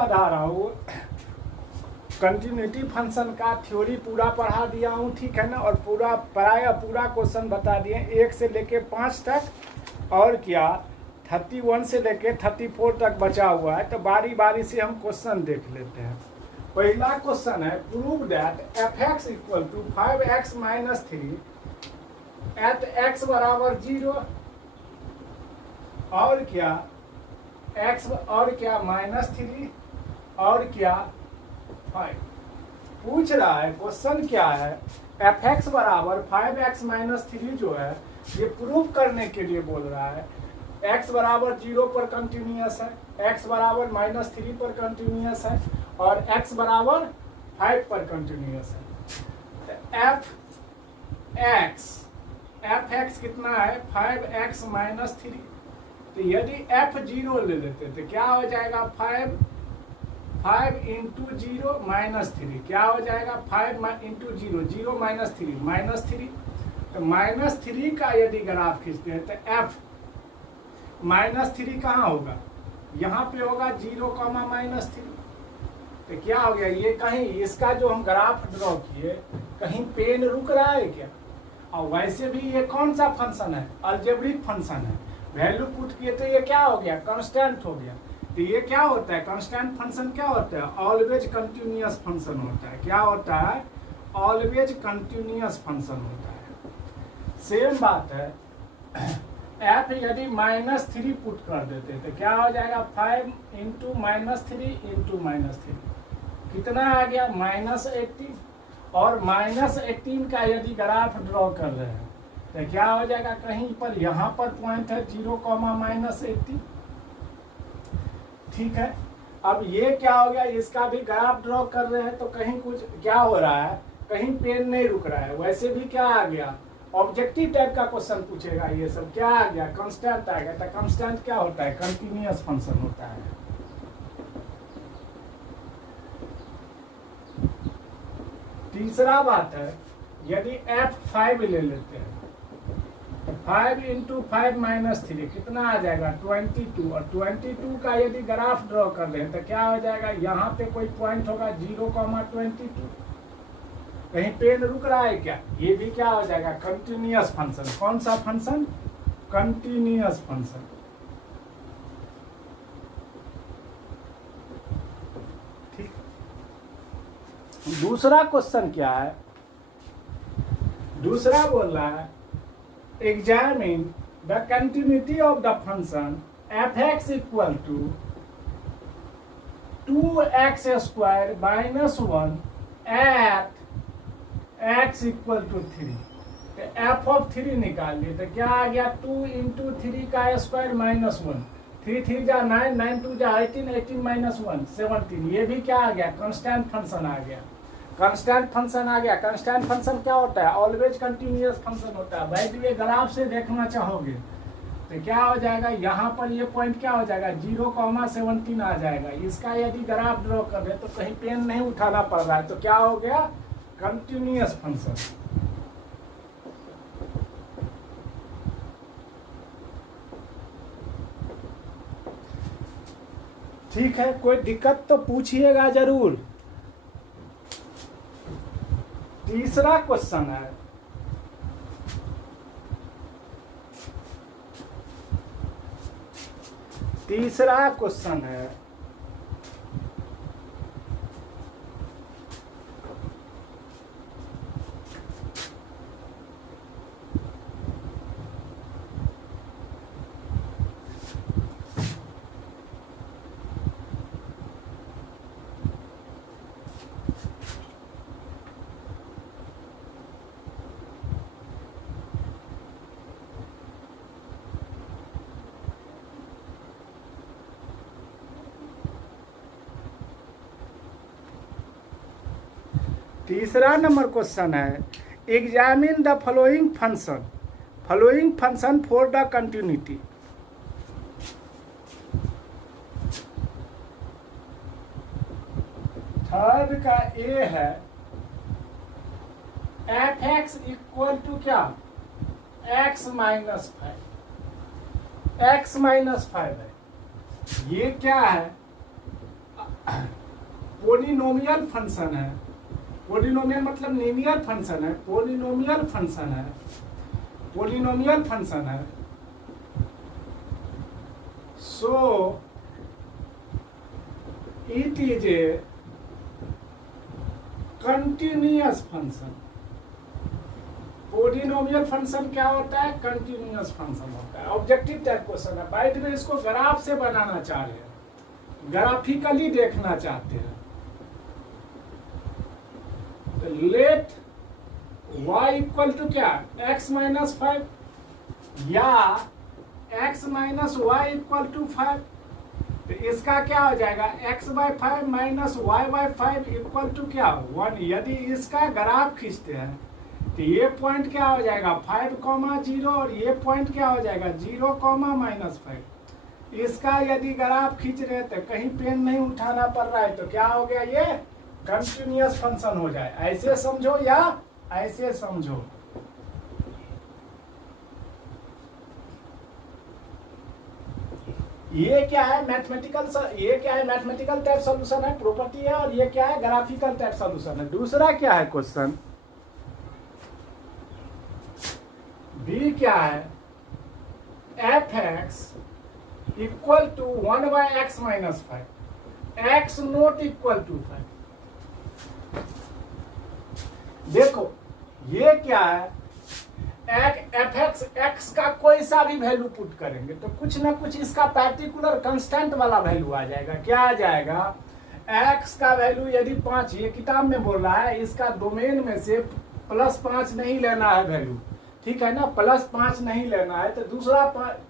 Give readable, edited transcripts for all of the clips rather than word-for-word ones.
पढ़ा रहा हूँ, कंटिन्यूटी फंक्शन का थ्योरी पूरा पढ़ा दिया हूँ, ठीक है ना। और प्रायः पूरा क्वेश्चन बता दिए 1 से लेके 5 तक, और क्या 31 से लेके 34 तक बचा हुआ है। तो बारी बारी से हम क्वेश्चन देख लेते हैं। पहला क्वेश्चन है, prove that f(x) equal to 5x minus 3 at x बराबर 0, और क्या x और क्या -3 और क्या 5। पूछ रहा है, क्वेश्चन क्या है, f(x) बराबर 5x माइनस 3 जो है ये प्रूव करने के लिए बोल रहा है। x बराबर 0 पर कंटिन्यूअस है, x बराबर -3 पर कंटिन्यूअस है, और x बराबर 5 पर कंटिन्यूअस है। f(x) कितना है 5x माइनस 3। तो यदि f 0 ले लेते तो क्या हो जाएगा 5 इंटू 0 माइनस 3, क्या हो जाएगा 5 इंटू 0, 0 माइनस 3, तो -3 का यदि ग्राफ खींचते हैं तो f -3 कहाँ होगा, यहाँ पे होगा 0, -3। तो क्या हो गया, ये कहीं इसका जो हम ग्राफ ड्रॉ किए कहीं पेन रुक रहा है क्या। और वैसे भी ये कौन सा फंक्शन है, अलजेब्रिक फंक्शन है। वैल्यू पुट किए तो ये क्या हो गया, कांस्टेंट हो गया। तो ये क्या होता है, कांस्टेंट फंक्शन क्या होता है, ऑलवेज कंटिन्यूअस फंक्शन होता है। क्या होता है, ऑलवेज कंटिन्यूअस फंक्शन होता है। सेम बात है, f यदि -3 पुट कर देते तो क्या हो जाएगा 5 इंटू -3 इंटू -3, कितना आ गया -18। और -18 का यदि ग्राफ ड्रॉ कर रहे हैं तो क्या हो जाएगा, कहीं पर यहाँ पर पॉइंट है 0, -18, ठीक है। अब ये क्या हो गया, इसका भी ग्राफ ड्रॉ कर रहे हैं तो कहीं कुछ क्या हो रहा है, कहीं पेन नहीं रुक रहा है। वैसे भी क्या आ गया, ऑब्जेक्टिव टाइप का क्वेश्चन पूछेगा, ये सब क्या आ गया, कांस्टेंट आ गया। तो कांस्टेंट क्या होता है, कंटिन्यूअस फंक्शन होता है। तीसरा बात है, यदि f5 ले लेते हैं तो 5 इंटू 5 माइनस 3 कितना आ जाएगा 22, और 22 का यदि ग्राफ ड्रॉ कर लें तो क्या हो जाएगा, यहाँ पे कोई पॉइंट होगा 0,22। कहीं पेन रुक रहा है क्या, ये भी क्या हो जाएगा, कंटिन्यूअस फंक्शन। कौन सा फंक्शन, कंटिन्यूअस फंक्शन। ठीक। दूसरा क्वेश्चन क्या है, दूसरा बोल रहा है examine the continuity of the function f(x) equal to 2x² minus 1 at x equal to 3। तो f(3) निकालिए तो क्या आ गया, 2 इंटू 3 का स्क्वायर माइनस 1, 3 3 जा 9, 9 2 जा 18, 18 माइनस 1 17। ये भी क्या आ गया, कांस्टेंट फंक्शन आ गया। कांस्टेंट फंक्शन आ गया। कांस्टेंट फंक्शन क्या होता है, ऑलवेज कंटिन्यूअस फंक्शन होता है। भाई ये ग्राफ से देखना चाहोगे तो क्या हो जाएगा, यहाँ पर ये पॉइंट क्या हो जाएगा 0,17 आ जाएगा। इसका यदि ग्राफ ड्रॉ कर दे तो कहीं पेन नहीं उठाना पड़ रहा है, तो क्या हो गया, कंटिन्यूअस फंक्शन। ठीक है, कोई दिक्कत तो पूछिएगा जरूर। तीसरा क्वेश्चन है, तीसरा क्वेश्चन है तीसरा नंबर क्वेश्चन है, examine the following function for the continuity. Third का ए है, f(x) इक्वल टू क्या, x माइनस 5, x माइनस 5 है। ये क्या है, पोलिनोमियल फंक्शन है, पोलिनोमियल मतलब लीनियर फंक्शन है, पोलिनोमियल फंक्शन है, पोलिनोमियल फंक्शन है, so it is a continuous function. Polynomial function क्या होता है? कंटिन्यूअस फंक्शन होता है। ऑब्जेक्टिव टाइप क्वेश्चन है, बाइट में इसको ग्राफ से बनाना चाह रहे हैं, ग्राफिकली देखना चाहते हैं। तो लेट y इक्वल टू क्या? x माइनस 5 या x minus y equal to 5। तो इसका क्या हो जाएगा? x by 5 minus y by 5 equal to क्या? 1। यदि इसका ग्राफ खींचते हैं तो ये पॉइंट क्या हो जाएगा? 5,0 और ये पॉइंट क्या हो जाएगा? 0,-5। इसका यदि ग्राफ खींच रहे थे, कहीं पेन नहीं उठाना पड़ रहा है, तो क्या हो गया? ये कंटिन्यूअस फंक्शन हो जाए। ऐसे समझो या ऐसे समझो। ये क्या है? मैथमेटिकल टाइप सॉल्यूशन है, प्रॉपर्टी है, और ये क्या है? ग्राफिकल टाइप सॉल्यूशन है। दूसरा क्या है क्वेश्चन बी? क्या है? f(x) equal to 1/x minus 5, x not equal to 5। देखो ये क्या है? f(x) x का कोई सा भी वैल्यू पुट करेंगे तो कुछ ना कुछ इसका पार्टिकुलर कांस्टेंट वाला वैल्यू आ जाएगा। क्या आ जाएगा? x का वैल्यू यदि 5, ये किताब में बोल रहा है, इसका डोमेन में से +5 नहीं लेना है वैल्यू, ठीक है ना? +5 नहीं लेना है, तो दूसरा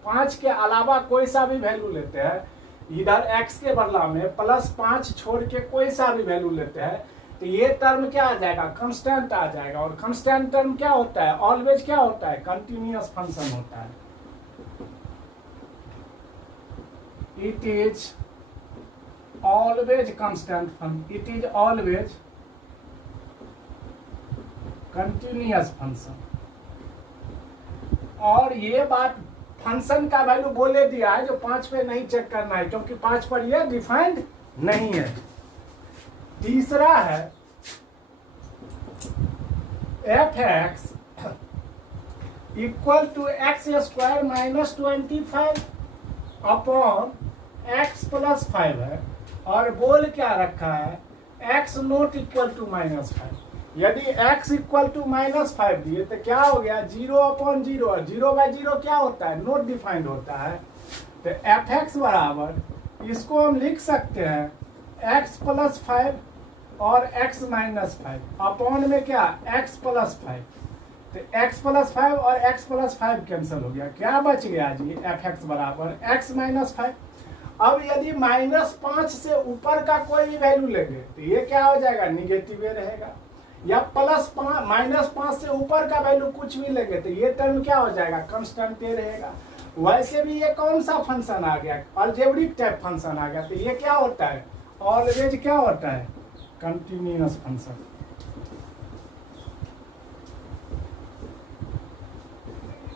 5 के अलावा कोई सा भी वैल्यू लेते हैं। इधर x के बदला में +5 छोड़ के कोई सा भी वैल्यू लेते हैं, तो ये टर्म क्या आ जाएगा? कांस्टेंट आ जाएगा। और कांस्टेंट टर्म क्या होता है? ऑलवेज क्या होता है? कंटिन्यूअस फंक्शन होता है। It is always constant function, it is always continuous function. और ये बात फंक्शन का वैल्यू बोले दिया है, जो 5 पे नहीं चेक करना है, क्योंकि 5 पर ये डिफाइंड नहीं है। तीसरा है f(x) equal to x² minus 25 upon x plus 5 है, और बोल क्या रखा है? x not equal to -5। यदि x इक्वल टू -5 दिए तो क्या हो गया? 0/0, 0/0 क्या होता है? नॉट डिफाइंड होता है। तो f(x) बराबर, इसको हम लिख सकते हैं x प्लस 5 और x माइनस 5 अपॉन में क्या? x plus 5। तो x प्लस 5 और x प्लस 5 कैंसिल हो गया, क्या बच गया जी? f(x) बराबर x माइनस 5। अब यदि -5 से ऊपर का कोई भी वैल्यू लेंगे तो ये क्या हो जाएगा? निगेटिव रहेगा। या -5 से ऊपर का वैल्यू कुछ भी लेंगे तो ये टर्म क्या हो जाएगा? कांस्टेंट रहेगा। वैसे भी ये कौन सा फंक्शन आ गया? अलजेब्रिक टाइप फंक्शन आ गया। तो ये क्या होता है? ऑलवेज क्या होता है? Continuous function.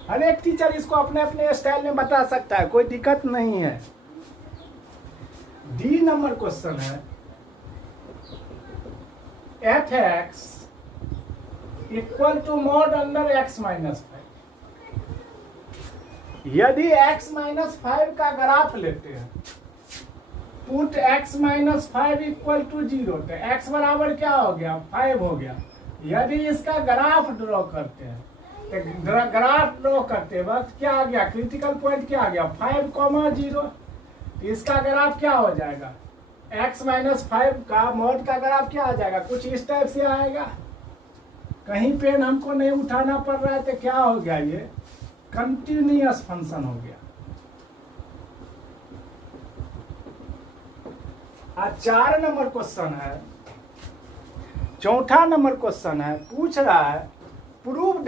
हर एक टीचर इसको अपने अपने स्टाइल में बता सकता है, कोई दिक्कत नहीं है। डी नंबर क्वेश्चन है f(x) equal to mod under x minus 5। यदि x माइनस 5 का ग्राफ लेते हैं, put x minus 5 equal to 0, तो x बराबर क्या हो गया? 5 हो गया। यदि इसका ग्राफ ड्रॉ करते हैं तो ग्राफ ड्रॉ करते वक्त क्या आ गया? क्रिटिकल पॉइंट क्या आ गया? 5,0। इसका ग्राफ क्या हो जाएगा? x माइनस 5 का मॉड का ग्राफ क्या आ जाएगा? कुछ इस टाइप से आएगा। कहीं पेन हमको नहीं उठाना पड़ रहा है, तो क्या हो गया? ये कंटिन्यूअस फंक्शन हो गया। आज 4 नंबर क्वेश्चन है, चौथा नंबर क्वेश्चन है, पूछ रहा है प्रूव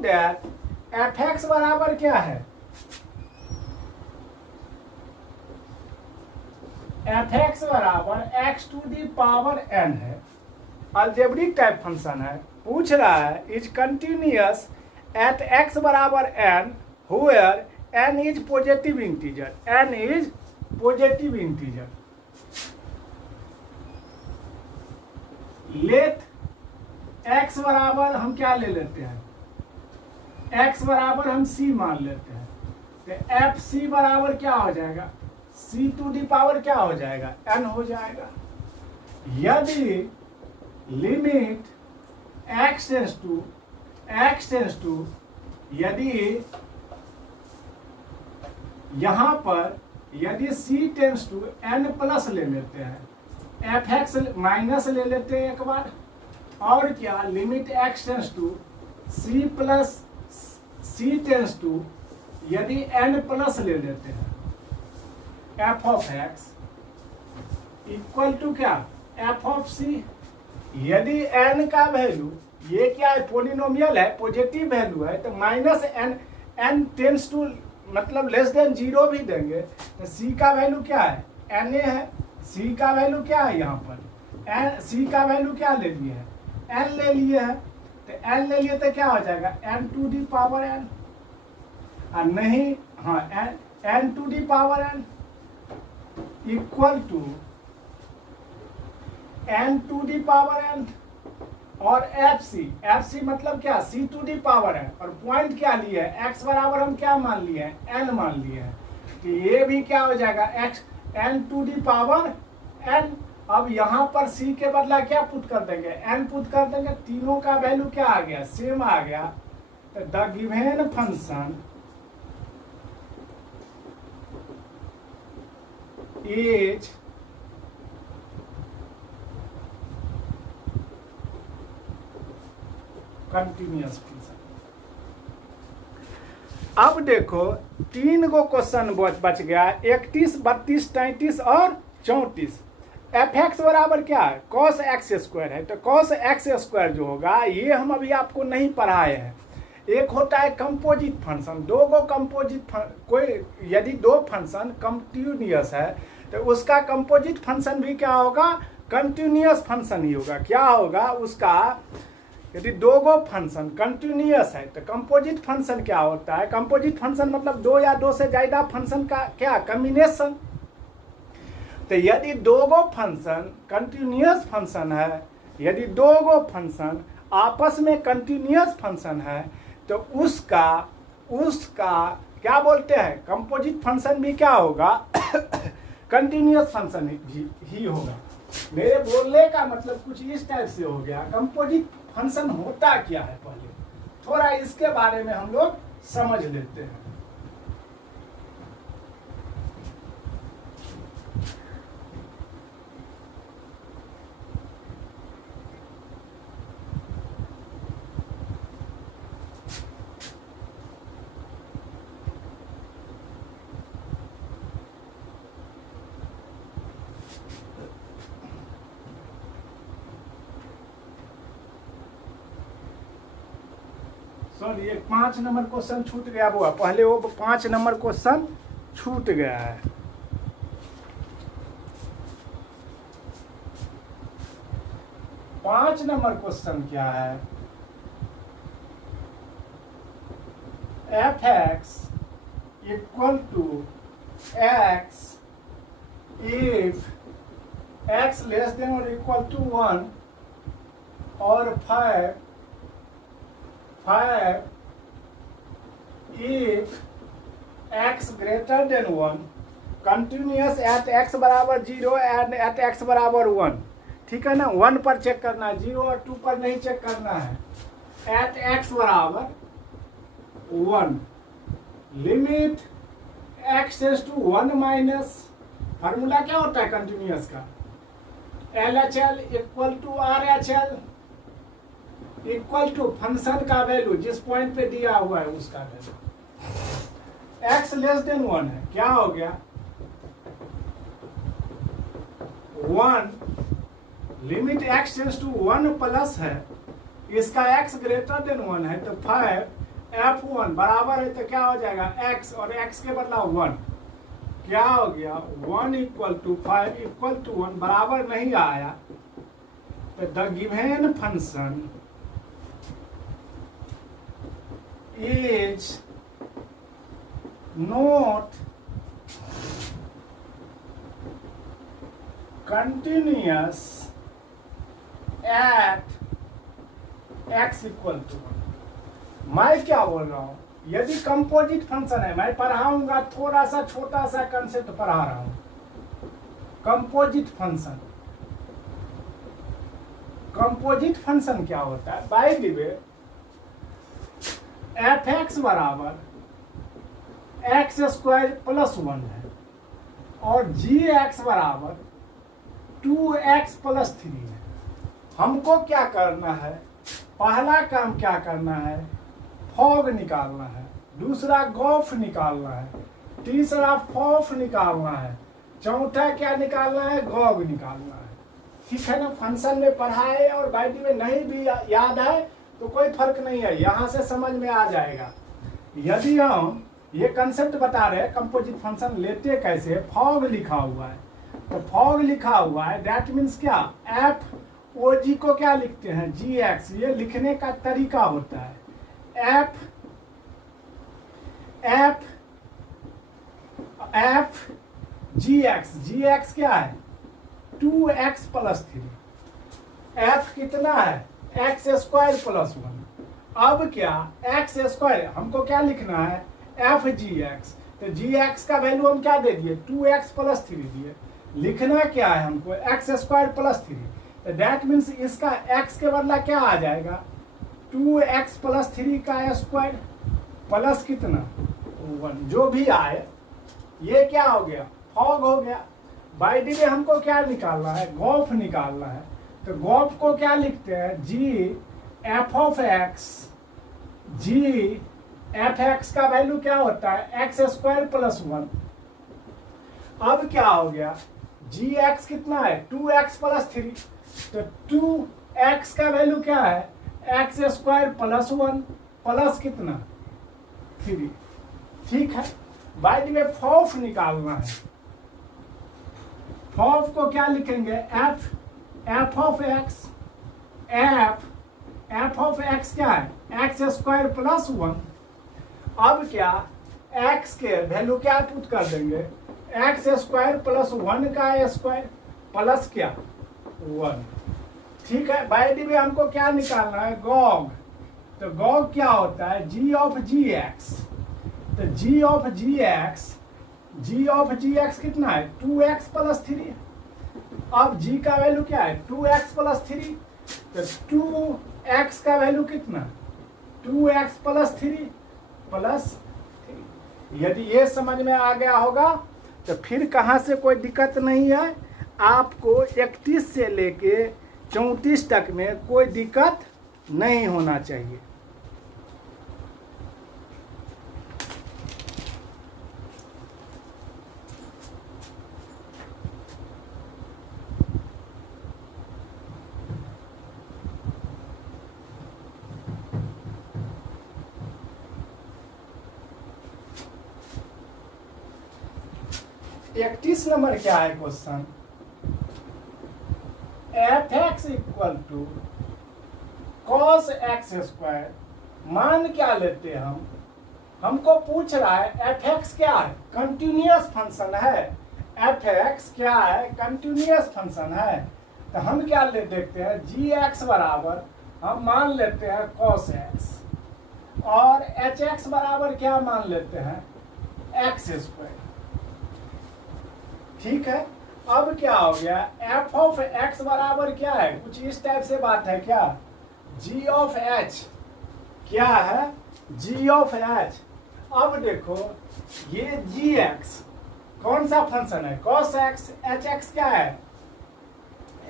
दैट f(x) बराबर क्या है? f(x) बराबर x⁴n है, अलजेब्रिक टाइप फंक्शन है। पूछ रहा है इज कंटिन्यूअस एट x बराबर n where n is positive integer, n is positive integer. Let x बराबर हम क्या ले लेते हैं, x बराबर हम c मान लेते हैं, तो एफ सी बराबर क्या हो जाएगा, c टू दी पावर क्या हो जाएगा, n हो जाएगा। यदि लिमिट x टेंस टू यदि यहां पर यदि c tends to n plus ले लेते हैं, एफ एक्स माइनस ले लेते हैं एक बार, और क्या limit x tends to c plus c tends to यदि n प्लस ले लेते हैं, f of x equal to क्या, एफ ऑफ सी। यदि n का वैल्यू, ये क्या है, पोलिनोमियल है, पॉजिटिव वैल्यू है, तो माइनस n टेंस टू मतलब लेस देन 0 भी देंगे, तो c का वैल्यू क्या है, na है, c का वैल्यू क्या है, यहाँ पर c का वैल्यू क्या ले लिए है, n ले लिए है, तो n ले लिए तो क्या हो जाएगा, n to the power n, और नहीं, हाँ n to the power n equal to n to the power n, और एफ सी मतलब क्या, c टू दी पावर है, और पॉइंट क्या लिए है, x बराबर हम क्या मान लिए हैं, n मान लिए हैं, तो ये भी क्या हो जाएगा, x n to the power n। अब यहाँ पर c के बदला क्या पुट कर देंगे, n पुट कर देंगे, तीनों का वैल्यू क्या आ गया, सेम आ गया, तो the given function is continuous function. अब देखो 3 गो क्वेश्चन बच गया, 31, 32, 33 और 34। एफ एक्स बराबर क्या है, कॉस एक्स स्क्वायर है, तो कॉस एक्स स्क्वायर जो होगा, ये हम अभी आपको नहीं पढ़ाए हैं। एक होता है कंपोजिट फंक्शन, दो गो कंपोजिट कोई यदि दो फंक्शन कंटिन्यूअस है तो उसका कंपोजिट फंक्शन भी क्या होगा, कंटिन्यूअस फंक्शन ही होगा। क्या होगा उसका, यदि दो गो फंक्शन कंटिन्यूअस है तो कंपोजिट फंक्शन क्या होता है, कंपोजिट फंक्शन मतलब दो या दो से ज्यादा फंक्शन का क्या कॉम्बिनेशन। तो यदि दो गो फंक्शन कंटिन्यूअस फंक्शन है, यदि दो गो फंक्शन आपस में कंटिन्यूअस फंक्शन है, तो उसका क्या बोलते हैं, कंपोजिट फंक्शन भी क्या होगा कंटिन्यूअस फंक्शन ही होगा। मेरे बोलने का मतलब कुछ इस टाइप से हो गया। कंपोजिट फंक्शन होता क्या है, पहले थोड़ा इसके बारे में हम लोग समझ लेते हैं। सॉरी, एक 5 नंबर क्वेश्चन छूट गया, वो पहले वो 5 नंबर क्वेश्चन छूट गया है। पांच नंबर क्वेश्चन क्या है, f x equal to x if x less than और इक्वल टू 1 और 5 if x greater than 1 continuous at x बराबर 0 and at x बराबर 1। ठीक है ना, 1 पर चेक करना है, 0 और 2 पर नहीं चेक करना है। at x बराबर 1 limit x tends to 1 minus, formula क्या होता है कंटिन्यूअस का, LHL equal to RHL equal to function का वैल्यू जिस पॉइंट पे दिया हुआ है उसका वैल्यू। x लेस देन 1 है, क्या हो गया 1 limit x tends to 1 plus है, इसका x ग्रेटर देन 1 है, तो 5 f1 बराबर है, तो क्या हो जाएगा x और x के बदला 1, क्या हो गया 1 इक्वल टू 5 इक्वल टू 1 बराबर नहीं आया, तो the given function is not continuous at x equal to, मैं क्या बोल रहा हूं, यदि कंपोजिट फंक्शन है, मैं पढ़ाऊंगा थोड़ा सा छोटा सा कंसेप्ट पढ़ा रहा हूं। कंपोजिट फंक्शन, कंपोजिट फंक्शन क्या होता है, by the way F x बराबर एक्स स्क्वायर प्लस 1 है और जी एक्स बराबर 2x प्लस 3 है। हमको क्या करना है, पहला काम क्या करना है, फॉग निकालना है, दूसरा गॉफ निकालना है, तीसरा फॉफ निकालना है, चौथा क्या निकालना है, गॉग निकालना है। ठीक है ना, फंक्शन में पढ़ा है और बाइट में नहीं भी याद है तो कोई फर्क नहीं है, यहां से समझ में आ जाएगा। यदि हम ये कंसेप्ट बता रहे हैं कंपोजिट फंक्शन लेते कैसे, फॉग लिखा हुआ है, तो फॉग लिखा हुआ है दैट मीन्स क्या, एफ ओ जी को क्या लिखते हैं, जी एक्स, ये लिखने का तरीका होता है। F F F G x क्या है, 2x प्लस 3, एफ कितना है, एक्स स्क्वायर प्लस 1। अब क्या, एक्स स्क्वायर हमको क्या लिखना है, एफ जी एक्स, तो जी एक्स का वैल्यू हम क्या दे दिए, 2x प्लस 3 दिए, लिखना क्या है हमको, एक्स स्क्वायर प्लस 3, तो दैट मीन्स इसका x के बदला क्या आ जाएगा, 2x प्लस 3 का स्क्वायर प्लस कितना 1, जो भी आए, ये क्या हो गया, फॉग हो गया। बाय द वे हमको क्या निकालना है, गॉफ निकालना है, तो गॉफ को क्या लिखते हैं, G F of X, G F X का वैल्यू क्या होता है, एक्स स्क्वायर प्लस 1। अब क्या हो गया, जी एक्स कितना है, 2x प्लस 3, तो 2x का वैल्यू क्या है, एक्स स्क्वायर प्लस 1 प्लस कितना 3। ठीक है, बाय द वे फॉफ निकालना है, फॉफ को क्या लिखेंगे, F of x, F of x क्या है, एक्स स्क्वायर प्लस 1। अब क्या, एक्स के वैल्यू क्या पुट कर देंगे, एक्स स्क्वायर प्लस 1 का स्क्वायर प्लस क्या 1। ठीक है, बाय द वे हमको क्या निकालना है, गॉग, तो गॉग क्या होता है, जी ऑफ जी एक्स, तो जी ऑफ जी एक्स कितना है, 2x प्लस 3। अब g का वैल्यू क्या है, 2x प्लस 3, तो 2x का वैल्यू कितना, 2x प्लस 3 प्लस 3। यदि ये समझ में आ गया होगा तो फिर कहाँ से कोई दिक्कत नहीं है, आपको 31 से लेके 34 तक में कोई दिक्कत नहीं होना चाहिए। इकतीस नंबर क्या है question, f x equal to cos x square, मान क्या लेते हैं हम, हमको पूछ रहा है एफ एक्स क्या है, कंटिन्यूअस फंक्शन है, एफ एक्स क्या है, कंटिन्यूअस फंक्शन है, तो हम क्या ले देखते हैं, जी एक्स बराबर हम मान लेते हैं कॉस एक्स, और एच एक्स बराबर क्या मान लेते हैं, एक्स स्क्वायर। ठीक है, अब क्या हो गया, एफ ऑफ एक्स बराबर क्या है, कुछ इस टाइप से बात है क्या, जी ऑफ एच क्या है, जी ऑफ एच। अब देखो ये जी एक्स कौन सा फंक्शन है, कॉस एक्स, एच एक्स क्या है,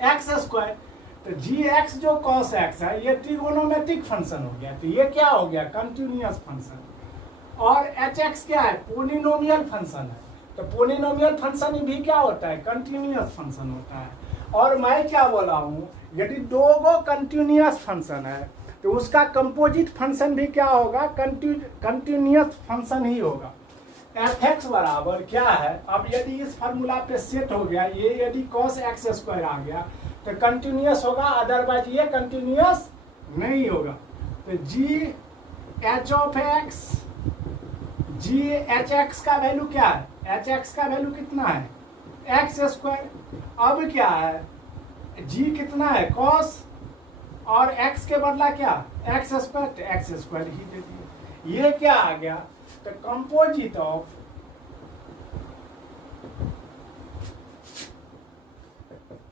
एक्स स्क्वायर, तो जी एक्स जो कॉस एक्स है ये ट्रिगोनोमेट्रिक फंक्शन हो गया, तो ये क्या हो गया, कंटिन्यूअस फंक्शन। और एच एक्स क्या है, पोलिनोमियल फंक्शन है, तो पोलिनोमियल फंक्शन भी क्या होता है, कंटिन्यूअस फंक्शन होता है। और मैं क्या बोला हूँ, यदि दो गो कंटिन्यूअस फंक्शन है तो उसका कंपोजिट फंक्शन भी क्या होगा, कंटिन्यूअस फंक्शन ही होगा। एफ एक्स बराबर क्या है, अब यदि इस फार्मूला पे सेट हो गया, ये यदि कॉस एक्स स्क्वायर आ गया तो कंटिन्यूअस होगा, अदरवाइज ये कंटिन्यूअस नहीं होगा। तो जी H of X, ji H x का वैल्यू क्या है, एच एक्स का वैल्यू कितना है, एक्स स्क्वायर। अब क्या है, जी कितना है, कॉस और x के बदला क्या, एक्स स्क्वायर ही दे दिए। ये क्या आ गया, तो composite of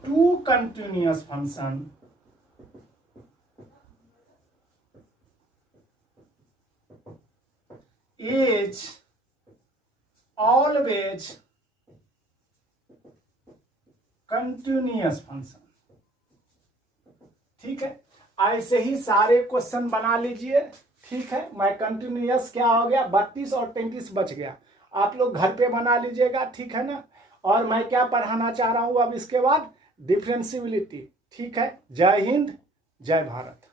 two continuous function is always continuous function. ठीक है, ऐसे ही सारे क्वेश्चन बना लीजिए। ठीक है, मैं कंटिन्यूअस क्या हो गया 32 और 33 बच गया, आप लोग घर पे बना लीजिएगा। ठीक है ना, और मैं क्या पढ़ाना चाह रहा हूं अब इसके बाद, डिफरेंशियबिलिटी। ठीक है, जय हिंद, जय भारत।